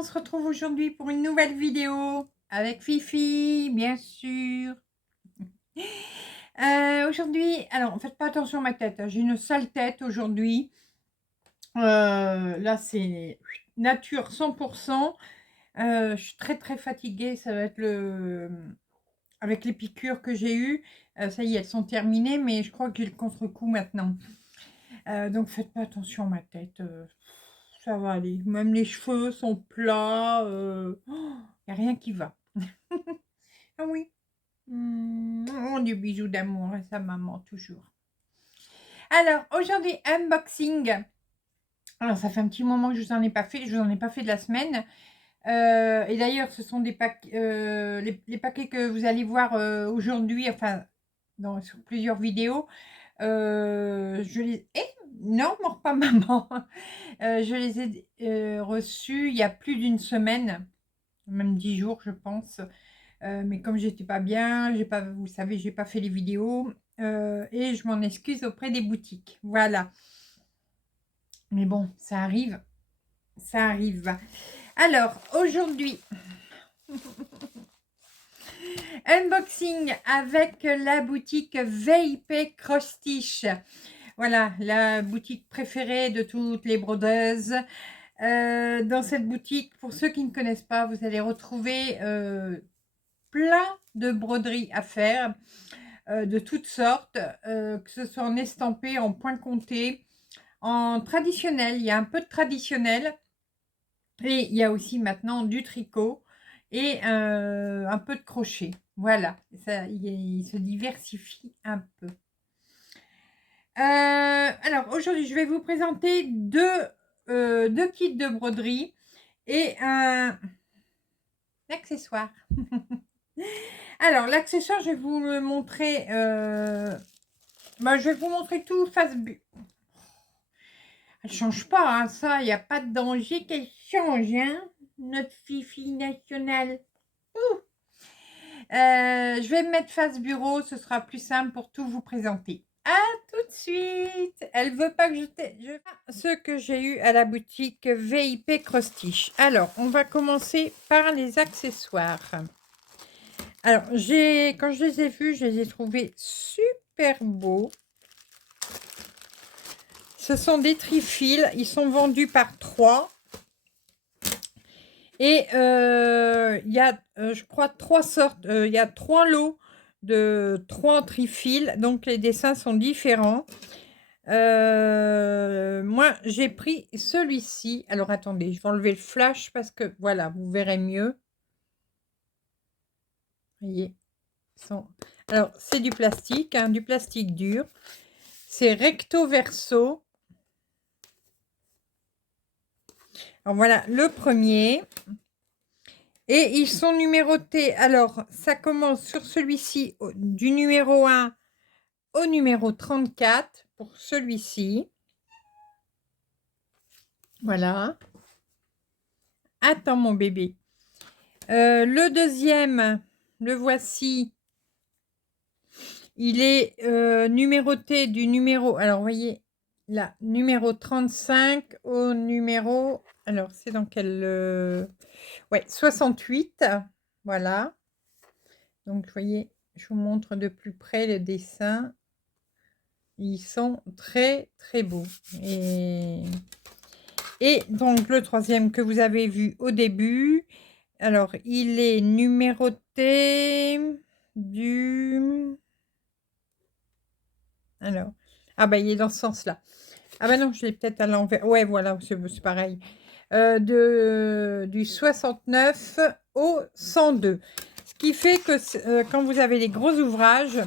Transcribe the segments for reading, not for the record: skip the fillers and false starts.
on se retrouve aujourd'hui pour une nouvelle vidéo avec Fifi, bien sûr. Aujourd'hui, alors faites pas attention à ma tête, hein, j'ai une sale tête aujourd'hui. Là, c'est nature 100%. Je suis très fatiguée, ça va être avec les piqûres que j'ai eues. Ça y est, elles sont terminées, mais je crois que j'ai le contre-coup maintenant. Donc faites pas attention à ma tête. Ça va aller. Même les cheveux sont plats. Y a rien qui va. Ah oui. Du bisou d'amour à sa maman, toujours. Alors, aujourd'hui, unboxing. Alors, ça fait un petit moment que je vous en ai pas fait. Je vous en ai pas fait de la semaine. Et d'ailleurs, ce sont des paquets, les paquets que vous allez voir aujourd'hui, enfin, sur plusieurs vidéos. Je les... non, mords pas maman. Je les ai reçus il y a plus d'une semaine, même 10 jours, je pense. Mais comme j'étais pas bien, vous savez, j'ai pas fait les vidéos et je m'en excuse auprès des boutiques. Voilà. Mais bon, ça arrive. Ça arrive. Alors, aujourd'hui, unboxing avec la boutique VIP Cross-Stitch. Voilà, la boutique préférée de toutes les brodeuses. Dans cette boutique, pour ceux qui ne connaissent pas, vous allez retrouver plein de broderies à faire, de toutes sortes, que ce soit en estampé, en point compté, en traditionnel. Il y a un peu de traditionnel et il y a aussi maintenant du tricot et un peu de crochet. Voilà, ça, il se diversifie un peu. Alors aujourd'hui, je vais vous présenter deux kits de broderie et un accessoire. Alors, l'accessoire, je vais vous le montrer. Je vais vous montrer tout face bu. Elle change pas, hein, ça, il n'y a pas de danger qu'elle change, hein, notre Fifi nationale. Je vais me mettre face bureau, ce sera plus simple pour tout vous présenter. À tout de suite. Elle veut pas que je ce que j'ai eu à la boutique VIP Cross-Stitch. Alors, on va commencer par les accessoires. Alors, quand je les ai vus, je les ai trouvés super beaux. Ce sont des trifils. Ils sont vendus par 3. Et il y a, je crois, 3 sortes. Il y a 3 lots de 3 trifils. Donc, les dessins sont différents. Moi, j'ai pris celui-ci. Alors, attendez, je vais enlever le flash parce que, voilà, vous verrez mieux. Vous voyez. Alors, c'est du plastique, hein, du plastique dur. C'est recto verso. Alors, voilà, le premier. Et ils sont numérotés. Alors, ça commence sur celui-ci du numéro 1 au numéro 34 pour celui-ci. Voilà. Attends, mon bébé. Le deuxième, le voici. Il est numéroté du numéro... Alors, vous voyez, là, numéro 35 au numéro... Alors, c'est dans quel... Ouais, 68. Voilà. Donc, vous voyez, je vous montre de plus près le dessin. Ils sont très beaux. Et donc, le troisième que vous avez vu au début. Alors, il est numéroté du... Alors, ah bah, il est dans ce sens-là. Ah bah non, je l'ai peut-être à l'envers. Ouais, voilà, c'est pareil. Du 69 au 102. Ce qui fait que quand vous avez les gros ouvrages,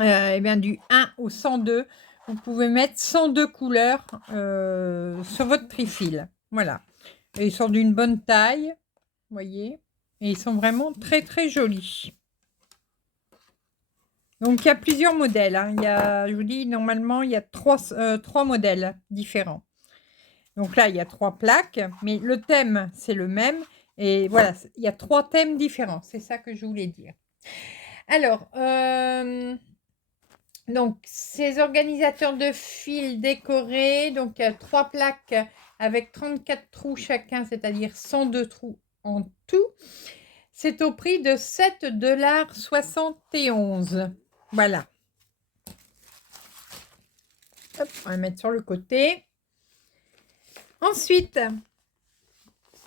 et bien du 1 au 102, vous pouvez mettre 102 couleurs sur votre trifil. Voilà. Et ils sont d'une bonne taille, vous voyez. Et ils sont vraiment très jolis. Donc, il y a plusieurs modèles. Hein. Je vous dis, normalement, il y a trois modèles différents. Donc là, il y a 3 plaques, mais le thème, c'est le même. Et voilà, il y a 3 thèmes différents. C'est ça que je voulais dire. Alors, donc, ces organisateurs de fils décorés. Donc, il y a 3 plaques avec 34 trous chacun, c'est-à-dire 102 trous en tout. C'est au prix de 7,71 $. Voilà. Hop, on va mettre sur le côté. Ensuite,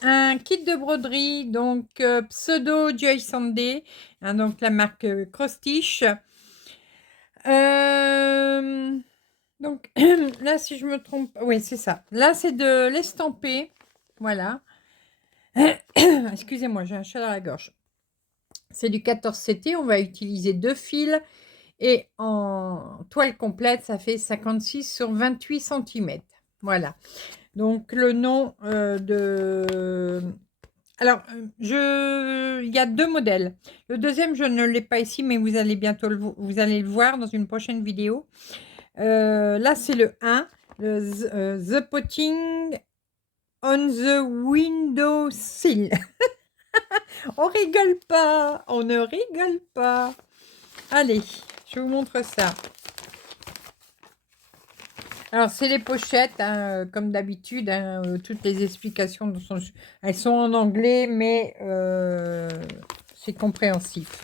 un kit de broderie, donc Pseudo Joy Sunday, hein, donc la marque Cross Stitch. Donc là, si je me trompe, oui, c'est ça. Là, c'est de l'estampé. Voilà. Excusez-moi, j'ai un chat dans la gorge. C'est du 14 CT. On va utiliser 2 fils. Et en toile complète, ça fait 56 sur 28 cm. Voilà. Donc, le nom de... Alors, il y a 2 modèles. Le deuxième, je ne l'ai pas ici, mais vous allez bientôt vous allez le voir dans une prochaine vidéo. Là, c'est le 1, The Potting on the Windowsill. On rigole pas, on ne rigole pas. Allez, je vous montre ça. Alors, c'est les pochettes, hein, comme d'habitude, hein, toutes les explications, elles sont en anglais, mais c'est compréhensif.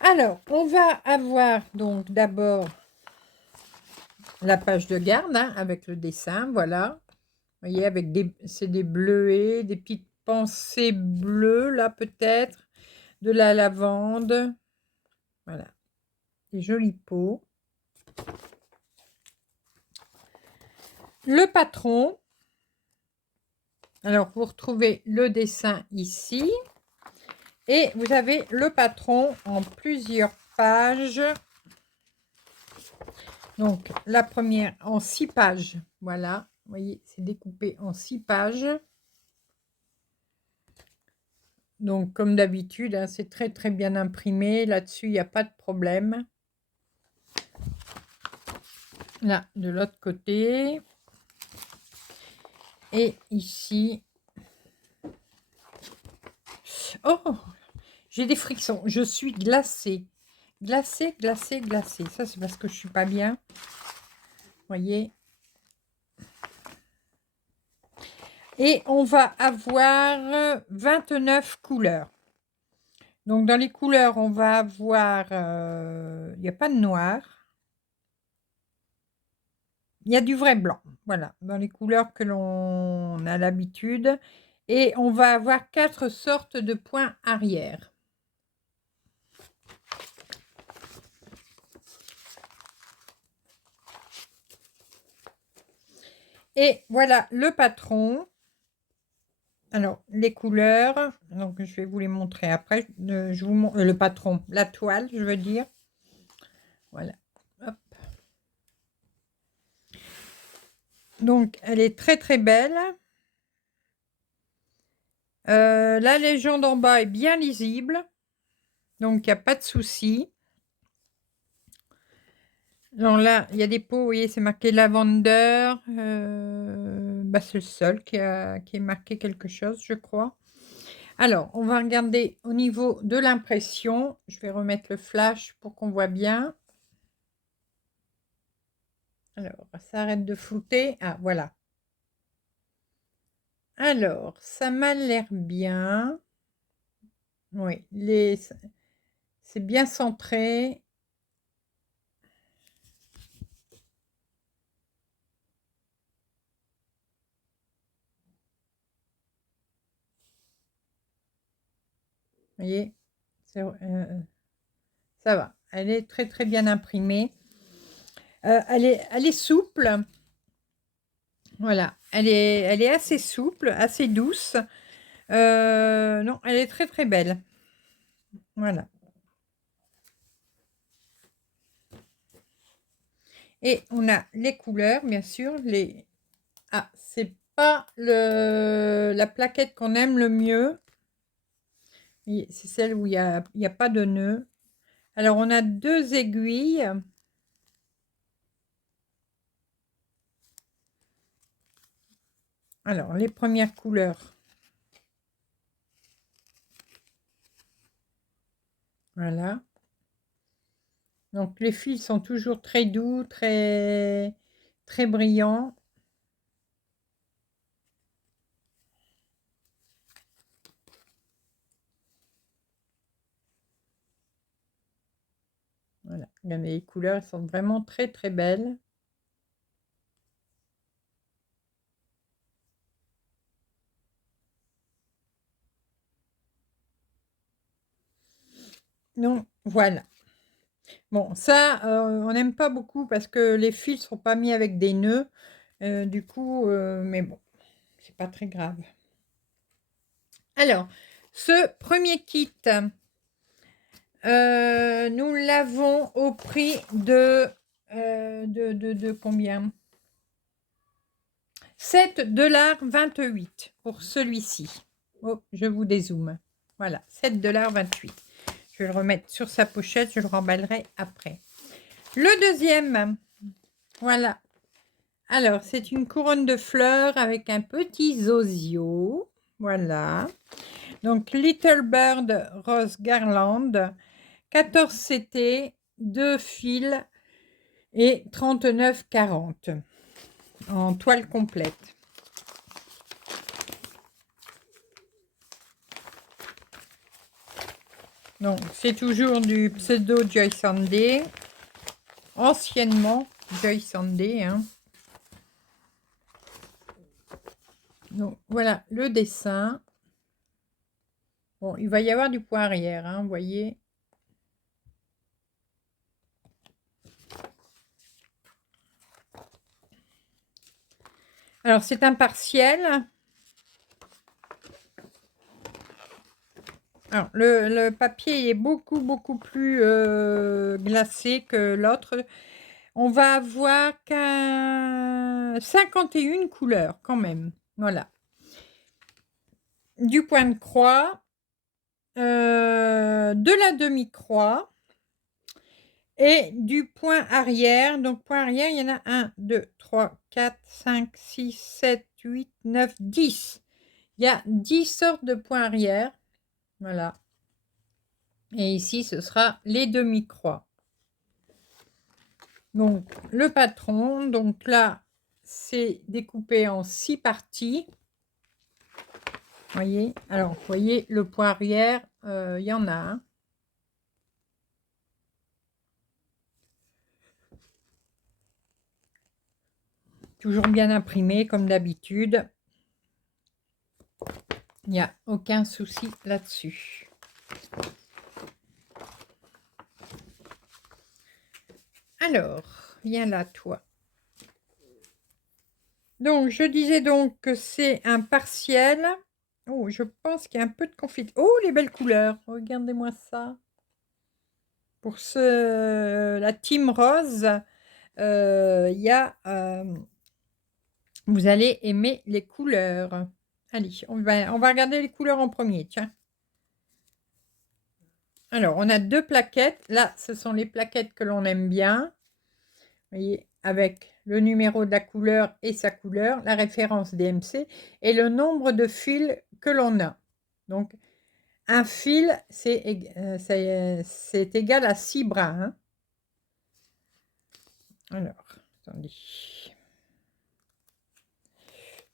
Alors, on va avoir donc d'abord la page de garde, hein, avec le dessin, voilà. Vous voyez, avec c'est des bleuets, des petites pensées bleues, là, peut-être, de la lavande. Voilà, des jolies peaux. Le patron. Alors, vous retrouvez le dessin ici. Et vous avez le patron en plusieurs pages. Donc, la première en 6 pages. Voilà, vous voyez, c'est découpé en 6 pages. Donc, comme d'habitude, hein, c'est très, très bien imprimé. Là-dessus, il n'y a pas de problème. Là, de l'autre côté. Et ici. Oh, j'ai des frictions. Je suis glacée. Glacée, glacée, glacée. Ça, c'est parce que je ne suis pas bien. Vous voyez. Et on va avoir 29 couleurs. Donc, dans les couleurs, on va avoir... il n'y a pas de noir. Il y a du vrai blanc. Voilà, dans les couleurs que l'on a l'habitude. Et on va avoir 4 sortes de points arrière. Et voilà le patron. Alors, les couleurs, donc je vais vous les montrer après. Je vous montre le patron, la toile, je veux dire. Voilà. Hop. Donc, elle est très très belle. La légende en bas est bien lisible. Donc, il n'y a pas de souci. Alors là, il y a des pots, vous voyez, c'est marqué lavender. C'est le seul qui est marqué quelque chose, je crois. Alors, on va regarder au niveau de l'impression. Je vais remettre le flash pour qu'on voit bien. Alors, ça arrête de flouter. Ah, voilà. Alors, ça m'a l'air bien. Oui, c'est bien centré. Vous voyez, ça va. Elle est très très bien imprimée. Elle est souple. Voilà, elle est assez souple, assez douce. Non, elle est très très belle. Voilà. Et on a les couleurs, bien sûr. Ah, c'est pas la plaquette qu'on aime le mieux. C'est celle où il y a pas de nœud. Alors, on a 2 aiguilles. Alors, les premières couleurs. Voilà. Donc les fils sont toujours très doux, très, très brillants. Voilà, regardez, les couleurs elles sont vraiment très très belles. Donc voilà. Bon, ça, on n'aime pas beaucoup parce que les fils sont pas mis avec des nœuds. Du coup, mais bon, c'est pas très grave. Alors, ce premier kit, nous l'avons au prix de combien? 7,28 $ pour celui-ci. Oh, je vous dézoome. Voilà, 7,28 $. Je vais le remettre sur sa pochette, je le remballerai après. Le deuxième, voilà. Alors, c'est une couronne de fleurs avec un petit zozio. Voilà. Donc, Little Bird Rose Garland, 14 CT, 2 fils et 39,40 en toile complète. Donc, c'est toujours du pseudo Joy Sunday, anciennement Joy Sunday. Hein. Donc, voilà le dessin. Bon, il va y avoir du point arrière, hein, vous voyez. Alors, c'est un partiel. Alors, le papier est beaucoup plus glacé que l'autre. On va avoir 51 couleurs quand même. Voilà. Du point de croix, de la demi-croix et du point arrière. Donc, point arrière, il y en a 1, 2, 3, 4, 5, 6, 7, 8, 9, 10. Il y a 10 sortes de points arrière. Voilà. Et ici, ce sera les demi-croix. Donc, le patron, donc là, c'est découpé en 6 parties. Voyez, alors, vous voyez, le point arrière, il y en a un. Toujours bien imprimé, comme d'habitude. Il n'y a aucun souci là-dessus. Alors, viens là, toi. Donc, je disais donc que c'est un partiel. Oh, je pense qu'il y a un peu de confiture. Oh, les belles couleurs. Regardez-moi ça. Pour la team rose, il y a... vous allez aimer les couleurs. Allez, on va regarder les couleurs en premier, tiens. Alors, on a 2 plaquettes. Là, ce sont les plaquettes que l'on aime bien. Vous voyez, avec le numéro de la couleur et sa couleur, la référence DMC et le nombre de fils que l'on a. Donc, un fil, c'est égal à 6 bras. Hein. Alors, attendez.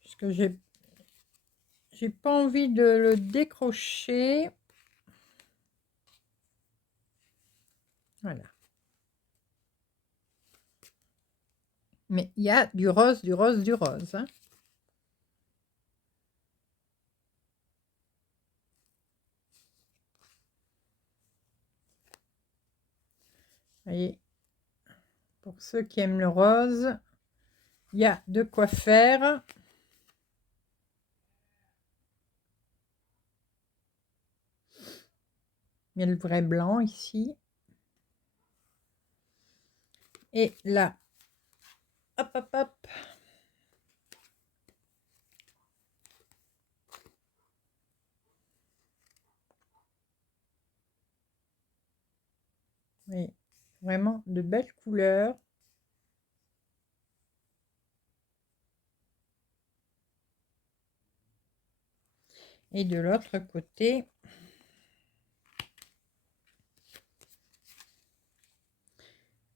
Parce que j'ai pas envie de le décrocher. Voilà. Mais il y a du rose, du rose, du rose. Hein. Vous voyez, pour ceux qui aiment le rose, il y a de quoi faire. Il y a le vrai blanc ici. Et là, hop, hop, hop. Oui, vraiment de belles couleurs. Et de l'autre côté,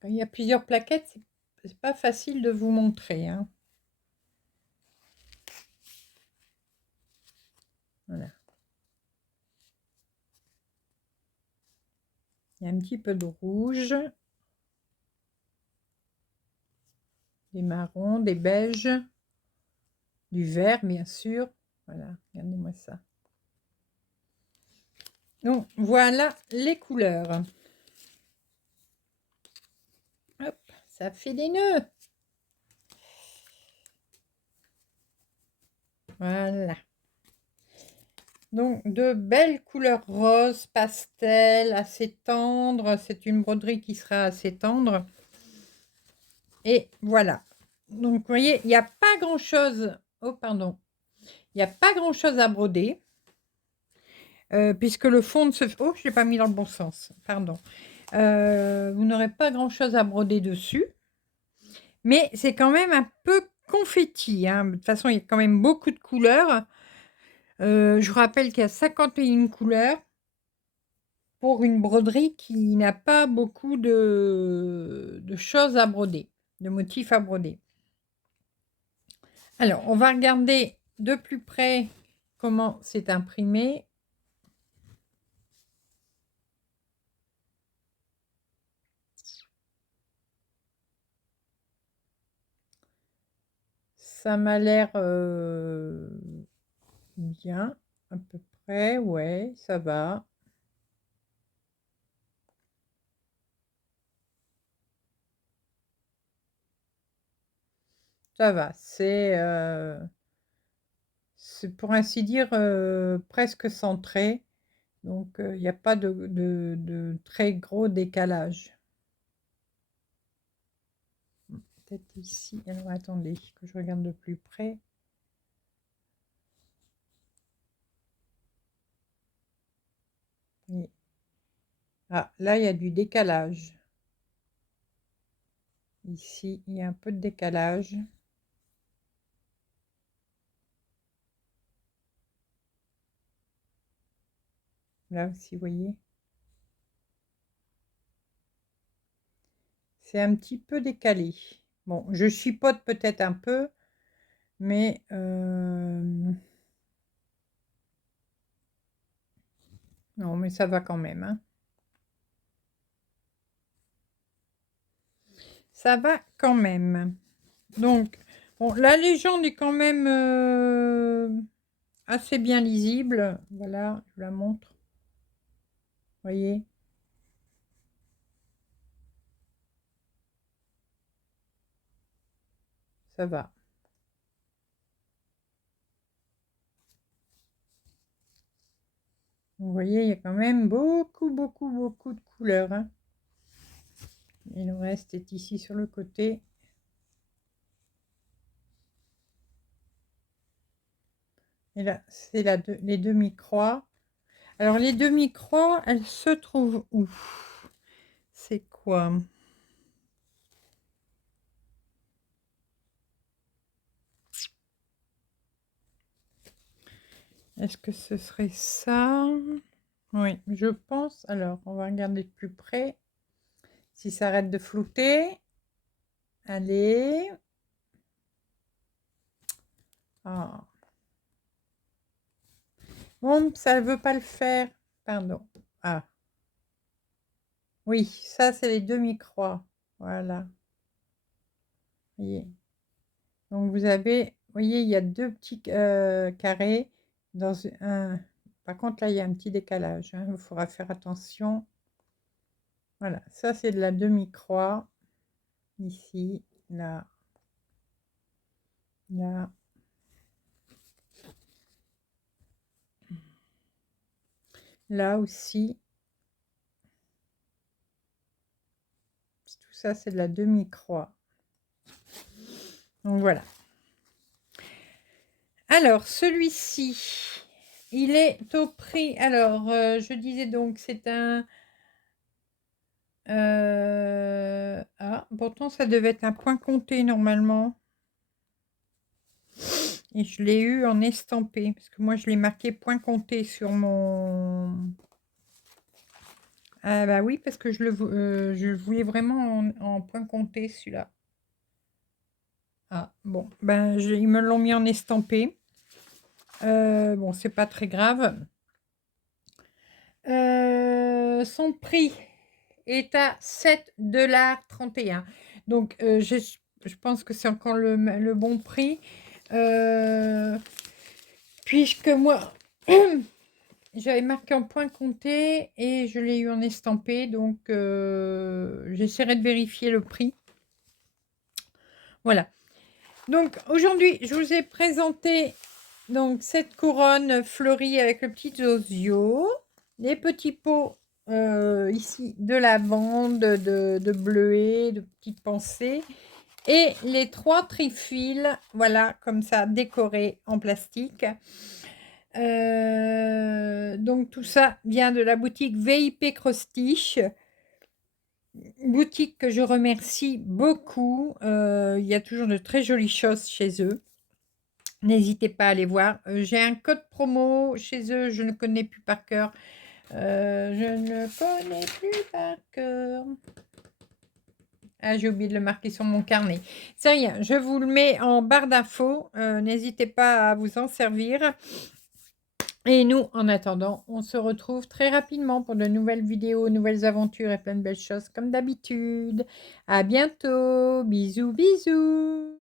Quand il y a plusieurs plaquettes, c'est pas facile de vous montrer, hein. Voilà. Il y a un petit peu de rouge, des marrons, des beiges, du vert, bien sûr. Voilà, regardez-moi ça. Donc, voilà les couleurs. Hop, ça fait des nœuds. Voilà. Donc, de belles couleurs roses, pastel, assez tendres. C'est une broderie qui sera assez tendre. Et voilà. Donc, vous voyez, il n'y a pas grand-chose. Oh, pardon. Il n'y a pas grand-chose à broder. Puisque le fond de ce... Oh, je ne l'ai pas mis dans le bon sens. Pardon. Vous n'aurez pas grand-chose à broder dessus. Mais c'est quand même un peu confetti, hein. De toute façon, il y a quand même beaucoup de couleurs. Je vous rappelle qu'il y a 51 couleurs pour une broderie qui n'a pas beaucoup de choses à broder, de motifs à broder. Alors, on va regarder de plus près comment c'est imprimé. Ça m'a l'air bien, à peu près, ouais, ça va. Ça va, c'est pour ainsi dire presque centré, donc il n'y a pas de très gros décalage. Peut-être ici, alors attendez que je regarde de plus près. Et... Ah, là il y a du décalage. Ici, il y a un peu de décalage. Là aussi, vous voyez. C'est un petit peu décalé. Bon, je chipote peut-être un peu, mais non, mais ça va quand même, hein. Ça va quand même. Donc, bon, la légende est quand même assez bien lisible. Voilà, je vous la montre. Vous voyez? Ça va. Vous voyez, il y a quand même beaucoup de couleurs, hein. Et le reste est ici sur le côté. Et là, c'est les demi-croix. Alors, les demi-croix, elles se trouvent où? C'est quoi? Est-ce que ce serait ça? Oui, je pense. Alors, on va regarder de plus près. Si ça arrête de flouter. Allez. Ah. Bon, ça ne veut pas le faire. Pardon. Ah. Oui, ça, c'est les demi-croix. Voilà. Voyez. Donc, vous avez... Vous voyez, il y a deux petits carrés. Dans un... Par contre, là, il y a un petit décalage, hein. Il faudra faire attention. Voilà. Ça, c'est de la demi-croix. Ici, là. Là. Là aussi. Tout ça, c'est de la demi-croix. Donc voilà. Alors, celui-ci, il est au prix. Alors, je disais donc, c'est un. Ah, pourtant, ça devait être un point compté normalement. Et je l'ai eu en estampé. Parce que moi, je l'ai marqué point compté sur mon. Ah bah oui, parce que je le voulais vraiment en point compté, celui-là. Ah, bon, ben, ils me l'ont mis en estampé. Bon, c'est pas très grave. Son prix est à 7,31 $. Donc, je pense que c'est encore le bon prix. Puisque moi, j'avais marqué en point compté et je l'ai eu en estampé. Donc, j'essaierai de vérifier le prix. Voilà. Donc, aujourd'hui, je vous ai présenté donc, cette couronne fleurie avec le petit osio, les petits pots ici de lavande, de bleuet, de petites pensées et les 3 trifils, voilà, comme ça, décorés en plastique. Donc, tout ça vient de la boutique VIP Crostiche, boutique que je remercie beaucoup. Il y a toujours de très jolies choses chez eux. N'hésitez pas à aller voir. J'ai un code promo chez eux, je ne connais plus par cœur. Je ne connais plus par cœur. Ah, j'ai oublié de le marquer sur mon carnet. C'est rien, je vous le mets en barre d'infos. N'hésitez pas à vous en servir. Et nous, en attendant, on se retrouve très rapidement pour de nouvelles vidéos, nouvelles aventures et plein de belles choses comme d'habitude. À bientôt. Bisous, bisous.